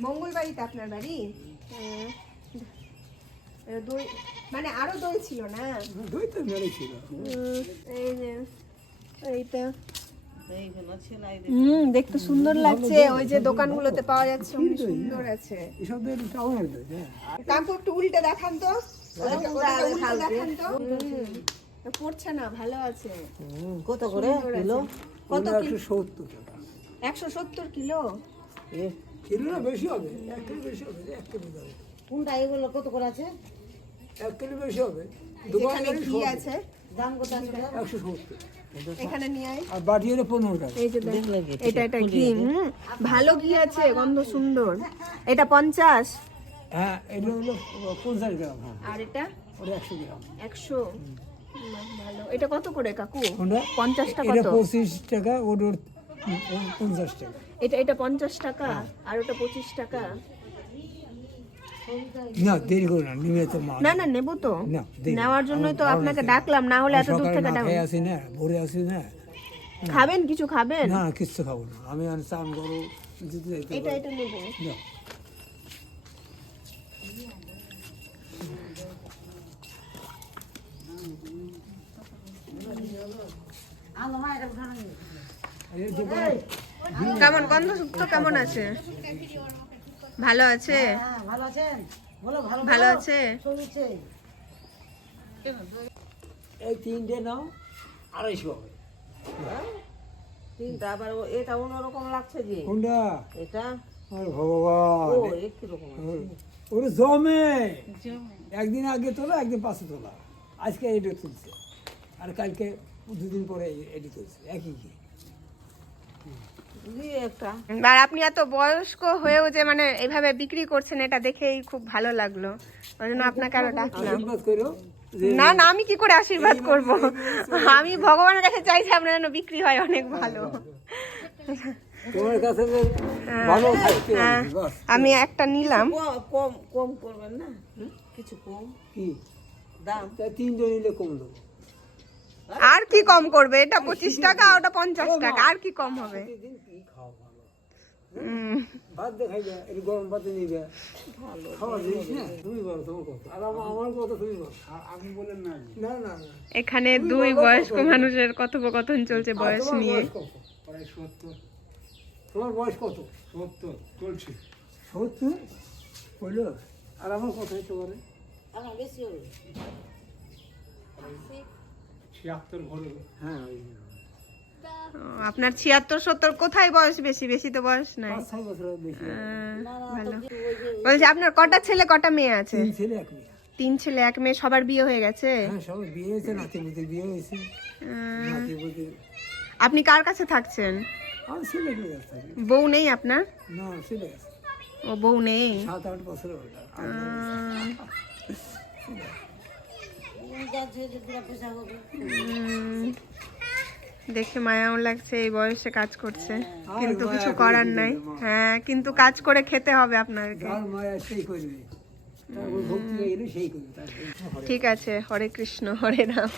মঙ্গলবাড়িতে আপনার বাড়ি? হ্যাঁ। দই মানে আরও দই ছিল না? দই তো মেরেছিল উম, এই যে এইটা। হুম দেখতে সুন্দর লাগছে। ওই যে দোকানগুলোতে পাওয়া যাচ্ছে সুন্দর আছে। দই হ্যাঁ। কাকু একটু উল্টে দেখান তো। দেখান পড়ছে না ভালো আছে। কত করে কিলো? কত কিলো? একশো সত্তর টাকা। একশো সত্তর কিলো? এ, কিলো না বেশি হবে? এক কিলো বেশি হবে এক কিলো দাম কোনটা এগুলো কত করে আছে? এক কিলো বেশি হবে। যেখানে দোকানে ঘি আছে দাম কত আছে? একশো সত্তর। এখানে নিয়ে আয়। আর বাটি হলে পনেরো টাকা। এই যে এটা এটা ঘি হুম, ভালো ঘি আছে গন্ধ সুন্দর। এটা পঞ্চাশ। হ্যাঁ এটা হলো পঞ্চাশ গ্রাম হ্যাঁ। আর এটা? ওটা একশো গ্রাম। একশো। ভালো। এটা কত করে কাকু? কোনটা? পঞ্চাশটা এটা পঁচিশ টাকা ওটার পঞ্চাশ টাকা। এটা এটা পঞ্চাশ টাকা আর ওটা পঁচিশ টাকা। না দেরি করো না নিমে তো মাল। না না নেব তো। না, নেওয়ার জন্যই তো আপনাকে ডাকলাম না হলে এত দূর থেকে ডাকলাম আসি না ভোরে আসি না। খাবেন কিছু খাবেন? না কিচ্ছু খাব না। আমি আর করো এটা এটা নেব। না। আলো মা এটা কেমন? গন্ধ শুক্তো কেমন আছে? ভালো আছে? হ্যাঁ ভালো আছেন বলো ভালো ভালো আছে? এই তিনটে নাও আড়াইশো তিনটা আবার এটা অন্যরকম লাগছে যে। কোনটা? এটা? আর ও একই রকম ওরে জমে। একদিন আগে তোলা একদিন পাশে তোলা। আজকে এটা তুলছে। আর কালকে দুদিন পরে এটি তুলছে। একই কি? আর আপনি এত বয়স্ক হয়েও যে মানে এইভাবে বিক্রি করছেন এটা দেখেই খুব ভালো লাগল। ওই জন্য আপনাকে আরও ডাকলাম। না না আমি কি করে আশীর্বাদ করব? আমি ভগবানের কাছে চাইছি আপনার যেন বিক্রি হয় অনেক ভালো। তোমার কাছে যে ভালো থাকতে হ্যাঁ হবে, বাস। আমি একটা নিলাম। কম করবেন না? কিছু কম? কি? দাম? তা তিনটে নিলে কম দেবো আর কি কম করবে? এটা পঁচিশ টাকা ওটা পঞ্চাশ টাকা। আর কি কম হবে? ভাত দেখাই গরম ভাতে না এখানে দুই বয়স্ক মানুষের কথোপকথন চলছে বয়স নিয়ে। তোমার বয়স কত? সত্তর চলছে। সত্তর? আর আমার কথা হতে পারে? আমার বেশি হবে ছিয়াত্তর ঘরে হ্যাঁ আপনার ছিয়াত্তর সত্তর কোথায় বয়স বেশি? বেশি তো বয়স নাই। ভালো। বলছি আপনার কটা ছেলে কটা মেয়ে আছে? তিন ছেলে এক মেয়ে। তিন ছেলে এক মেয়ে সবার বিয়ে হয়ে গেছে? হ্যাঁ আপনি কার কাছে থাকছেন? বউ নেই আপনার? না ছেলে গেছে ও বউ নেই? দেখে মায়াও লাগছে এই বয়সে কাজ করছে। কিন্তু কিছু করার নাই। হ্যাঁ কিন্তু কাজ করে খেতে হবে আপনাকে। হয়ে ঠিক আছে হরে কৃষ্ণ হরে রাম।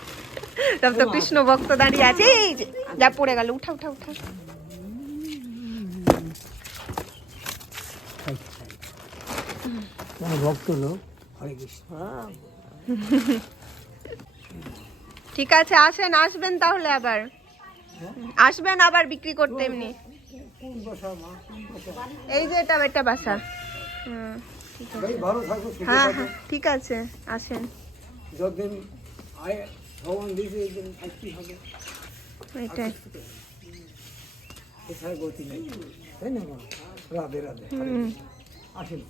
তব তো কৃষ্ণ ভক্ত দাঁড়িয়ে আছে। যা পড়ে গেল উঠা উঠা উঠা ভক্ত লোক? হরে কৃষ্ণ। হ্যাঁ। ঠিক আছে আসেন আসবেন তাহলে আবার। আসবেন আবার বিক্রি করতে এমনি। এই যে এটা এটা বাসা। হ্যাঁ হ্যাঁ ঠিক আছে আসেন। যতদিন এটাই। কোথায় গতি নেই। তাই না রাধে রাধে। হুম। আসেন।